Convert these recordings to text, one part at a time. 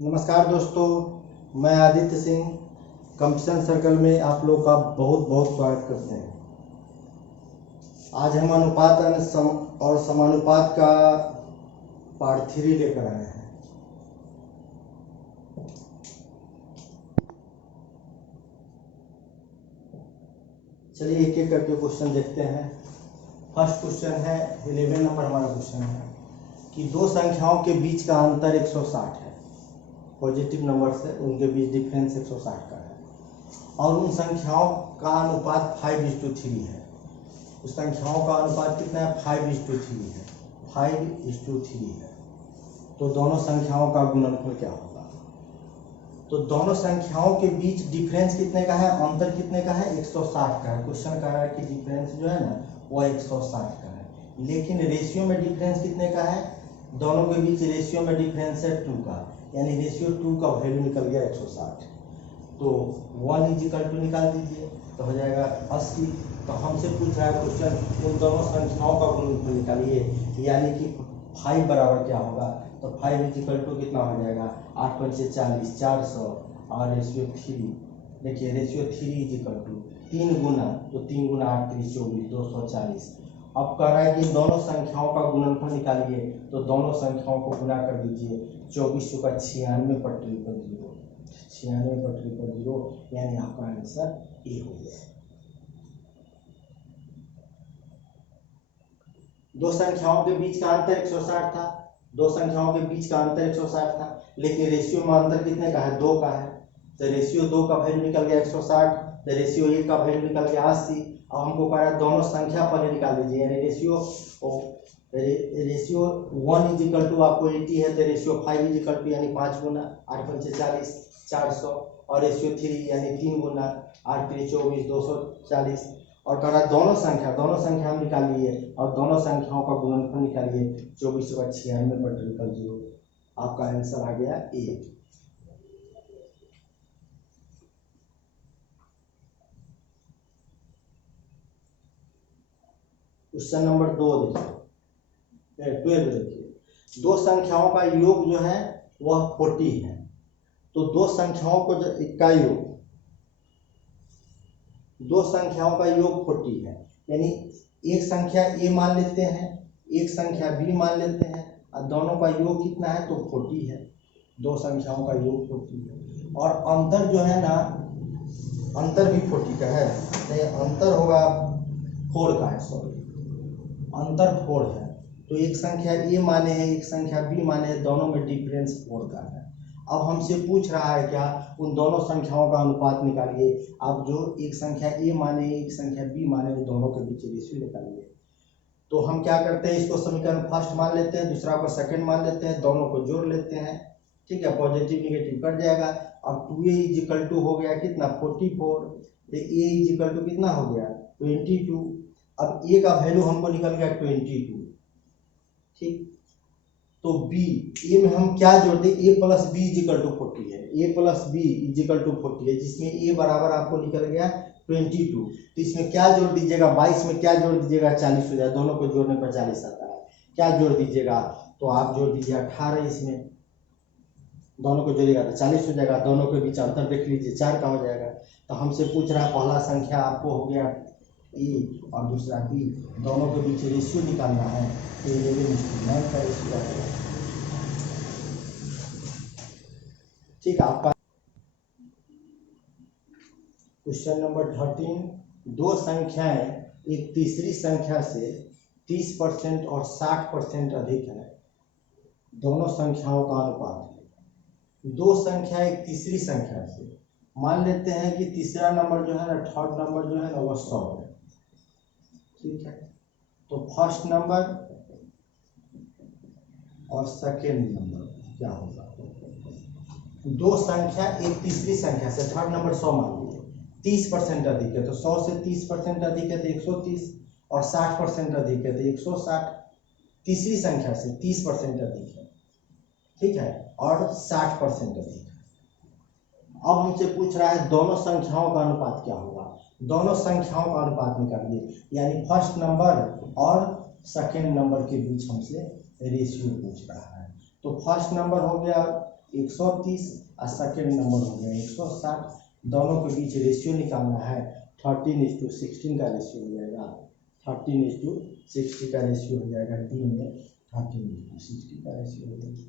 नमस्कार दोस्तों, मैं आदित्य सिंह कंप्यूटर सर्कल में आप लोग का बहुत बहुत स्वागत करते हैं। आज हम अनुपात और समानुपात का पार्ट 3 लेकर आए हैं। चलिए एक एक करके क्वेश्चन देखते हैं। फर्स्ट क्वेश्चन है 11 नंबर हमारा क्वेश्चन है कि दो संख्याओं के बीच का अंतर 160 है। पॉजिटिव नंबर से उनके बीच डिफरेंस 160 का है और उन संख्याओं का अनुपात 5:3 है। उस संख्याओं का अनुपात कितना है? 5:3 है। 5:3 है। तो दोनों संख्याओं का गुणनफल क्या होगा? तो दोनों संख्याओं के बीच डिफरेंस कितने का है? अंतर कितने का है? 160 का है। क्वेश्चन कह रहा है कि डिफरेंस जो है ना वो 160 का है, लेकिन रेशियो में डिफरेंस कितने का है? दोनों के बीच रेशियो में डिफरेंस है 2 का, यानी रेशियो 2 का वैल्यू निकल गया 160। तो 1 निकाल दीजिए तो हो जाएगा 80। तो हमसे पूछ रहा है क्वेश्चन उन दोनों संख्याओं का गुणनफल निकालिए, यानी कि 5 बराबर क्या होगा? तो 5 कितना हो जाएगा? 8 पंचे 40, 400 और रेशियो 3। देखिए रेशियो 3 3 गुना, तो 3 गुना 8 3 24, 240। अब कह रहा है कि दोनों संख्याओं का गुणनफल निकालिए, तो दोनों संख्याओं को गुना कर दीजिए। 24 का 96 पर 0, 96 पर 0, यानी आपका आंसर ए हो गया। दो संख्याओं के बीच का अंतर 160 था। दो संख्याओं के बीच का अंतर 160 था, लेकिन रेशियो में अंतर कितने का है? 2 का है। तो रेशियो 2 का वैल्यू निकल गया 160, तो रेशियो 1 का वैल्यू निकल गया 80। अब हमको कह रहा है दोनों संख्या पहले निकाल दीजिए, यानी रेशियो 1 आपको 80 है, तो रेशियो 5 यानी 5 गुना 8 पंचे 40, 400 और रेशियो 3 यानी 3 गुना 8 3 24, 240। और कह रहा है दोनों संख्या हम निकालिए और दोनों संख्याओं का गुणनफल निकालिए। 24 का 96 पर 0, आपका आंसर आ गया ए। क्वेश्चन नंबर 12 देखिए, दो संख्याओं का योग जो है वह 40 है। तो दो संख्याओं का योग, दो संख्याओं का योग 40 है, यानी एक संख्या ए मान लेते हैं, एक संख्या बी मान लेते हैं और दोनों का योग कितना है? तो 40 है। दो संख्याओं का योग 40 है और अंतर जो है ना, अंतर भी 40 का है। नहीं, अंतर होगा 4 का है, सॉरी, अंतर 4 है। तो एक संख्या ए माने है, एक संख्या बी माने है, दोनों में डिफरेंस 4 का है। अब हमसे पूछ रहा है क्या? उन दोनों संख्याओं का अनुपात निकालिए। अब जो एक संख्या ए माने, एक संख्या बी माने, दोनों के बीच रेशियो निकालिए। तो हम क्या करते हैं, इसको समीकरण फर्स्ट मान लेते हैं, दूसरा को सेकंड मान लेते हैं, दोनों को जोड़ लेते हैं। ठीक है, पॉजिटिव निगेटिव कट जाएगा। अब 2a हो गया कितना? 44। तो a कितना हो गया? 22। अब ए का वैल्यू हमको निकल गया 22। ठीक, तो बी, ए में हम क्या जोड़ दें? a plus B is equal to 40 है। a plus B is equal to 40 है, जिसमें a बराबर आपको निकल गया 22। तो इसमें क्या जोड़ दीजिएगा? 22 में क्या जोड़ दीजिएगा? 40 हो जाए। दोनों को जोड़ने पर 40 आता है। क्या जोड़ दीजिएगा? तो आप जोड़ दीजिए 18। इसमें दोनों को जोड़िएगा तो 40 हो जाएगा। दोनों के बीच अंतर देख लीजिए, 4 का हो जाएगा। तो हमसे पूछ रहा है पहला संख्या आपको हो गया ए और दूसरा बी, दोनों के बीच रेशियो निकालना है। तो 11:9 का रेशियो आ गया। ठीक है, आपका क्वेश्चन नंबर 13, दो संख्याएं एक तीसरी संख्या से 30% और 60% अधिक है। दोनों संख्याओं का अनुपात है। दो संख्या एक तीसरी संख्या से, मान लेते हैं कि तीसरा नंबर जो है ना, थर्ड नंबर जो है ना वो 100 है। ठीक है, तो फर्स्ट नंबर और सेकेंड नंबर क्या होगा? दो संख्या एक तीसरी संख्या से, थर्ड नंबर 100 मान लीजिए, 30% अधिक है, तो 100 से 30% अधिक है तो 130 और 60% अधिक है तो 160। तीसरी संख्या से 30% अधिक है, ठीक है, और 60% अधिक है। अब हमसे पूछ रहा है दोनों संख्याओं का अनुपात क्या होगा? दोनों संख्याओं का अनुपात निकालिए, यानी फर्स्ट नंबर और सेकेंड नंबर के बीच हमसे रेशियो पूछ रहा है। तो फर्स्ट नंबर हो गया 130 और सेकेंड नंबर हो गया 160। दोनों के बीच रेशियो निकालना है, 13:16 का रेशियो हो जाएगा, 13:60 का रेशियो हो जाएगा, डी में 13:60 का रेशियो हो जाएगा।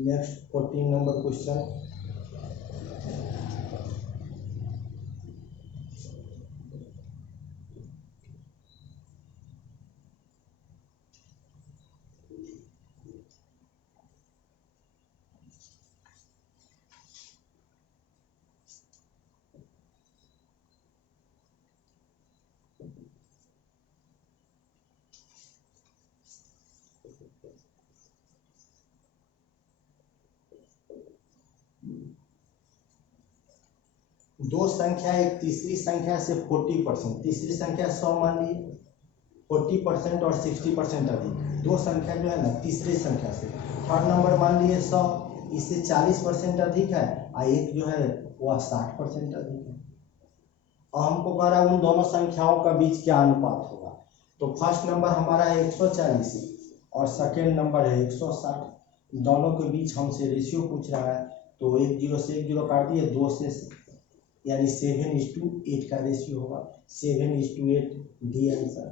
Next 14 number question. दो संख्या एक तीसरी संख्या से 40%, तीसरी संख्या 100 मान ली, 40% और 60% अधिक, दो संख्या जो है ना तीसरी संख्या से, थर्ड नंबर मान लिए 100, इससे 40% अधिक है और एक जो है वह 60% अधिक है। और हमको कह रहा है उन दोनों संख्याओं का बीच क्या अनुपात होगा। तो फर्स्ट नंबर हमारा है 140 और सेकेंड नंबर है 160, दोनों के बीच हमसे रेशियो पूछ रहा है। तो 1 0 से 1 0 काट दिए, 2 से, यानी 7:8 का रेशियो होगा, 7:8 डी आंसर।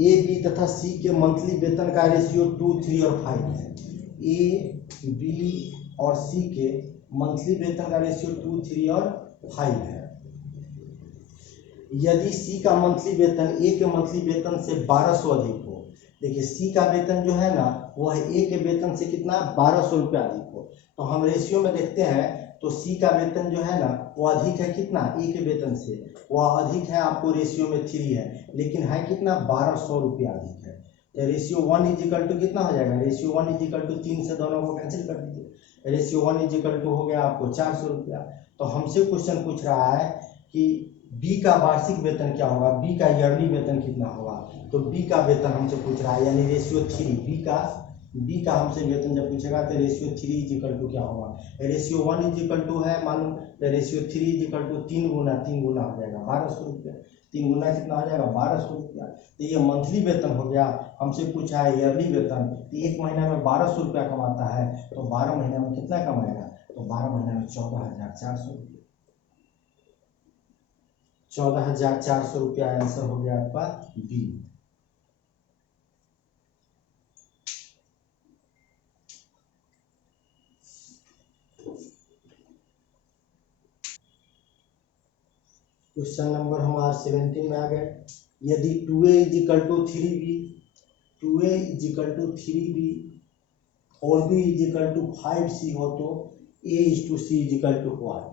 ए बी तथा सी के मंथली वेतन का रेशियो 2, 3 और 5 है। ए बी और सी के मंथली वेतन का रेशियो 2, 3 और 5 है। यदि सी का मंथली वेतन ए के मंथली वेतन से 1200 अधिक हो, देखिए सी का वेतन जो है ना वह ए के वेतन से कितना 1200 रुपया अधिक हो, तो हम रेशियो में देखते हैं तो सी का वेतन जो है ना वो अधिक है कितना ए के वेतन से, वह अधिक है आपको रेशियो में 3 है, लेकिन है कितना 1200 रुपया अधिक है। तो रेशियो 1 इजिकल टू कितना हो जाएगा, रेशियो 1 इजिकल टू 3 से दोनों को कैंसिल कर दीजिए, रेशियो 1 इजिकल टू हो गया आपको 400 रुपया। तो हमसे क्वेश्चन पूछ रहा है कि बी का वार्षिक वेतन क्या होगा, बी का ईयरली वेतन कितना होगा। तो बी का वेतन हमसे पूछ रहा है, यानी रेशियो 3, बी का हमसे वेतन जब पूछेगा तो रेशियो 3 इजिकल टू क्या होगा, रेशियो 1 इजिकल टू है मालूम, तो रेशियो 3 इजिकल टू 3 गुना हो जाएगा 1200 रुपया, 3 गुना कितना हो जाएगा 1200 रुपया। तो ये मंथली वेतन हो गया। हमसे पूछा है ईयरली वेतन, तो एक महीना में 1200 रुपया कमाता है, तो 12 महीने में कितना कमाएगा, तो 12 महीने में 14,400 रुपया, 14,400 रुपया आंसर हो गया आपका बी। क्वेश्चन नंबर हमारा 17 में आ गए। यदि 2a is equal to 3b, 2a is equal to 3b और b इजिकल टू 5c हो तो a is to c is equal to what.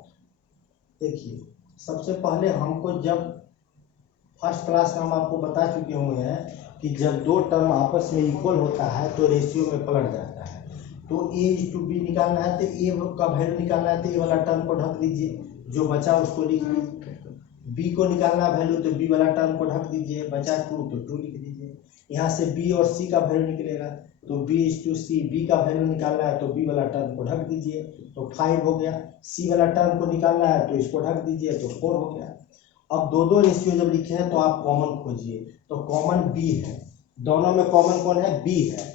देखिए सबसे पहले हमको, जब फर्स्ट क्लास में हम आपको बता चुके हुए हैं कि जब दो टर्म आपस में इक्वल होता है तो रेशियो में पलट जाता है। तो a इज टू b निकालना है तो a का वैल्यू निकालना है तो a वाला टर्म को ढक दीजिए, जो बचा उसको लिख लीजिए। b को निकालना वैल्यू तो b वाला टर्म को ढक दीजिए, बचा 2 तो 2 लिख दीजिए। यहाँ से b और c का वैल्यू निकलेगा तो b is to c, b का वैल्यू निकालना है तो b वाला टर्म को ढक दीजिए तो 5 हो गया, c वाला टर्म को निकालना है तो इसको ढक दीजिए तो 4 हो गया। अब दो रेशियो जब लिखे हैं तो आप कॉमन खोजिए, तो कॉमन b है, दोनों में कॉमन कौन है b है,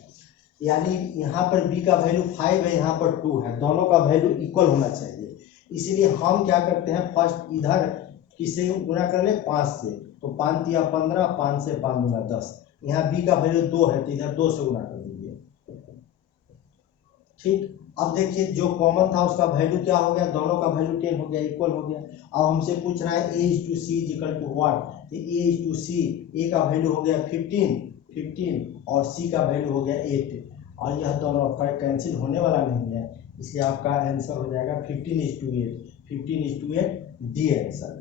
यानी यहाँ पर b का वैल्यू 5 है, यहाँ पर 2 है, दोनों का वैल्यू इक्वल होना चाहिए। इसीलिए हम क्या करते हैं, फर्स्ट इधर किससे गुना कर ले 5 से, तो 5 या 15, 5 से 5 गुना 10, यहाँ b का वैल्यू 2 है तो इधर 2 से गुना कर दीजिए, ठीक। अब देखिए जो कॉमन था उसका वैल्यू क्या हो गया, दोनों का वैल्यू 10 हो गया, इक्वल हो गया। अब हमसे पूछ रहा है A/C इक्वल टू व्हाट, तो A/C, ए का वैल्यू हो गया 15 और C का वैल्यू हो गया 8, और यह दोनों आपका कैंसिल होने वाला नहीं है, इसलिए आपका आंसर हो जाएगा 15:8, 15:8 D answer.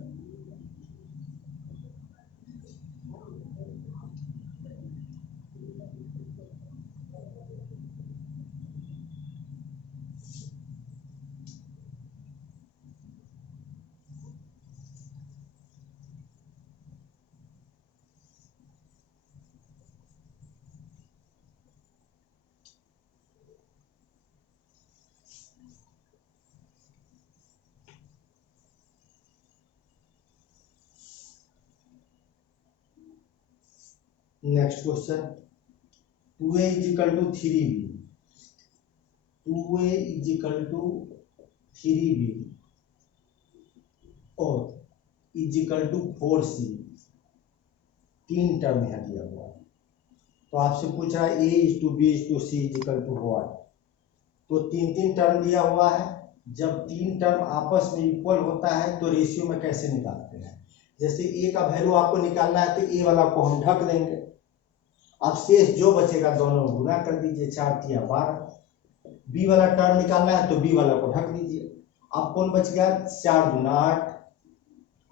Next question, 2a equal to 3b, 2a equal to 3b और इक्वल टू 4c, तीन टर्म यहाँ दिया हुआ है। तो आपसे पूछ रहा है A/B/C इक्वल टू व्हाट, तो तीन टर्म दिया हुआ है। जब तीन टर्म आपस में इक्वल होता है तो रेशियो में कैसे निकालते हैं, जैसे ए का वैल्यू आपको निकालना है तो ए वाला को हम ढक देंगे, अब शेष जो बचेगा दोनों गुना कर दीजिए, 4×3=12। बी वाला टर्म निकालना है तो बी वाला को ढक दीजिए, अब कौन बच गया, 4×8,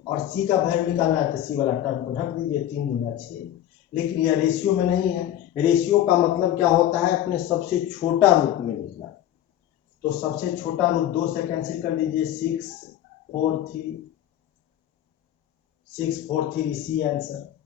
और सी का वैल्यू निकालना है तो सी वाला टर्म को ढक दीजिए, 3×6। लेकिन यह रेशियो में नहीं है, रेशियो का मतलब क्या होता है, अपने सबसे छोटा रूप में लिखना। तो सबसे छोटा रूप 2 से कैंसिल कर दीजिए, 6×4 C answer.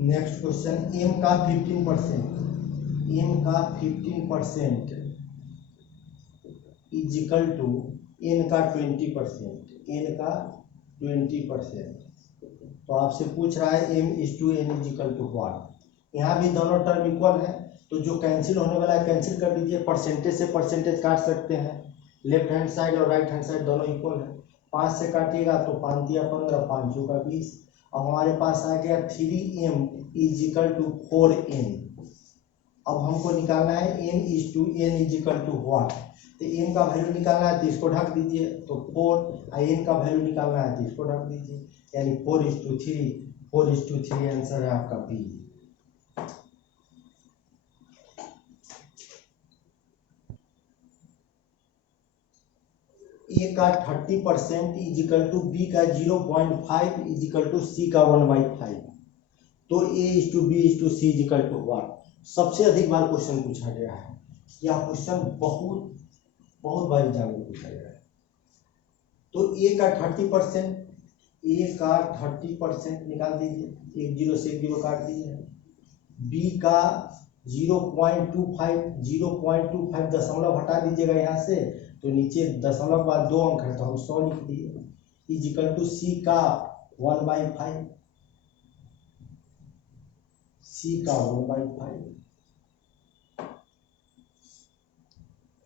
Next question, m का 15% इज इक्वल टू n का 20%, तो आपसे पूछ रहा है m/n is equal to what. यहाँ भी दोनों टर्म इक्वल है, तो जो कैंसिल होने वाला है कैंसिल कर दीजिए, परसेंटेज से परसेंटेज काट सकते हैं, लेफ्ट हैंड साइड और राइट हैंड साइड दोनों इक्वल है। 5 से काटिएगा तो 5×3=15, 5×2=20। अब हमारे पास आ गया 3m is equal to 4n। अब हमको निकालना है m/n is equal to what, तो m का वैल्यू निकालना है तो इसको ढक दीजिए, तो 4, और n का वैल्यू निकालना है तो इसको ढक दीजिए, यानी 4:3 आंसर है आपका बी। ए का 30% इज इक्वल टू बी का 0.5 इज इक्वल टू सी का 1/5, तो A/B/C is equal to what. सबसे अधिक बार क्वेश्चन पूछा गया है, यह क्वेश्चन बहुत बार एग्जाम में पूछा गया है। तो ए का 30% निकाल दीजिए, एक 0 से एक 0 काट दीजिए। बी का 0.25 दशमलव हटा दीजिएगा यहाँ से, तो नीचे दशमलव के बाद 2 अंक है तो हम 100 लिख दिए, इज इक्वल टू सी का 1/5, सी का 1/5।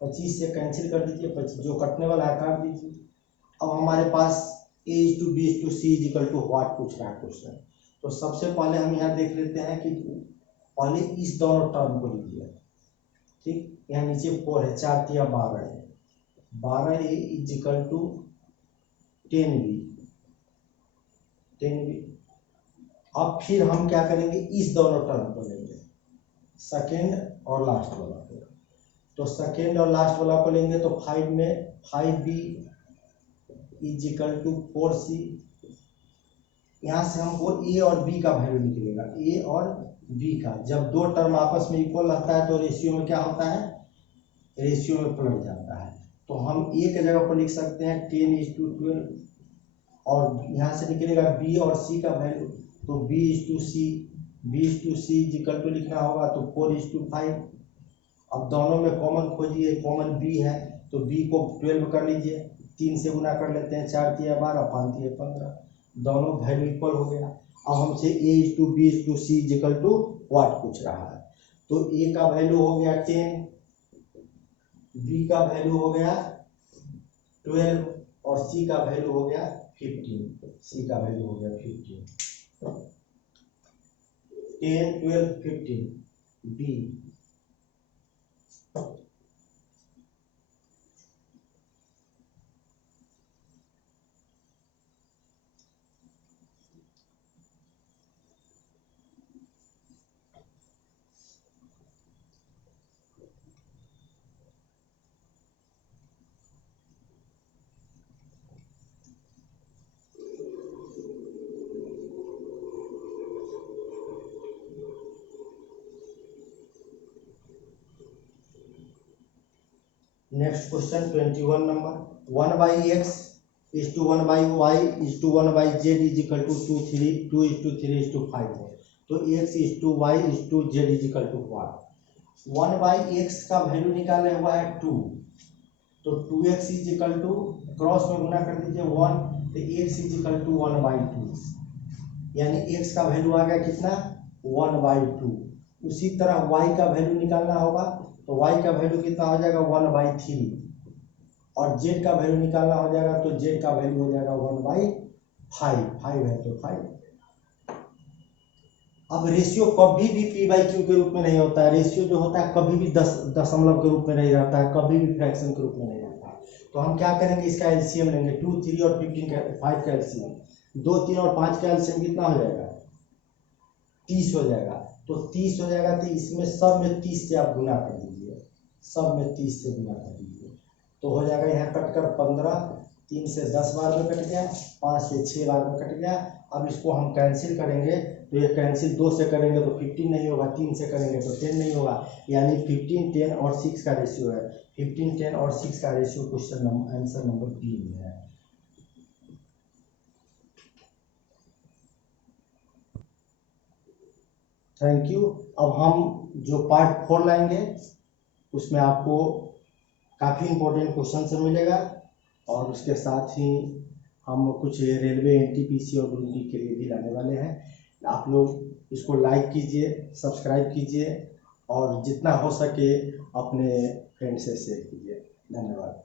25 से कैंसिल कर दीजिए, 25 जो कटने वाला है काट दीजिए। अब हमारे पास A/B/C is equal to what पूछ रहा है क्वेश्चन। तो सबसे पहले हम यहाँ देख लेते हैं कि पहले इस दोनों टर्म को लीजिए, ठीक। यहाँ नीचे 4 है, 4×3=12 है, 12A is equal to 10B। अब फिर हम क्या करेंगे, इस दोनों टर्म को लेंगे, सेकेंड और लास्ट वाला को। तो सेकेंड और लास्ट वाला को लेंगे तो 5 में 5B is equal to 4C। यहाँ से हमको ए और बी का वैल्यू निकलेगा, ए और बी का। जब दो टर्म आपस में इक्वल रहता है तो रेशियो में क्या होता है, रेशियो में पलट जाता है। तो हम ए के जगह पर लिख सकते हैं 10:12, और यहाँ से निकलेगा बी और सी का वैल्यू, तो B/C इज इक्वल टू लिखना होगा तो 4:5। अब दोनों में कॉमन खोजिए, कॉमन बी है तो बी को 12 कर लीजिए, 3 से गुना कर लेते हैं, 4 तिया 12, 5 तिया 15, दोनों वैल्यू इक्वल हो गया। अब हमसे A/B/C व्हाट पूछ रहा है, तो ए का वैल्यू हो गया 10, बी का वैल्यू हो गया 12 और सी का वैल्यू हो गया 15। सी का वैल्यू हो गया 15, 10, 12, 15 B. Next question 21 number, 1/x is to 1/y is to 1/z is equal to 2:3:5 है। तो x is to y is to z is equal to what? 1/x का वैल्यू निकाला हुआ है 2, तो 2x is equal to cross में गुना कर दीजिए 1, तो x is equal to 1/2, यानी x का वैल्यू आ गया कितना 1/2। उसी तरह y का वैल्यू निकालना होगा, तो y का वैल्यू कितना हो जाएगा 1/3, और z का वैल्यू निकालना हो जाएगा, तो z का वैल्यू हो जाएगा 1/5, 5 है तो 5। अब रेशियो कभी भी p/q के रूप में नहीं होता है, रेशियो जो होता है कभी भी दशमलव के रूप में नहीं रहता है, कभी भी फ्रैक्शन के रूप में नहीं रहता है। तो हम क्या करेंगे, इसका एलसीएम लेंगे, 2, 3 और 5 का एलसीएम, 2, 3 और 5 का एलसीएम कितना हो जाएगा 30 हो जाएगा, तो 30 हो जाएगा, तो इसमें सब में 30 से आप गुना कर दीजिए, सब में 30 से गुना कर दीजिए, तो हो जाएगा यहाँ कटकर 15, 3 से 10 बार में कट गया, 5 से 6 बार में कट गया। अब इसको हम कैंसिल करेंगे, तो ये कैंसिल 2 से करेंगे तो 15 नहीं होगा, 3 से करेंगे तो 10 नहीं होगा, यानी 15, 10 और 6 का रेशियो है, 15, 10 और 6 का ratio question answer number B में है। Thank you. अब हम जो पार्ट 4 लाएंगे उसमें आपको काफ़ी इम्पोर्टेंट क्वेश्चन से मिलेगा, और उसके साथ ही हम कुछ रेलवे एनटीपीसी और ग्रुप डी के लिए भी लाने वाले हैं। आप लोग इसको लाइक कीजिए, सब्सक्राइब कीजिए, और जितना हो सके अपने फ्रेंड से शेयर कीजिए। धन्यवाद।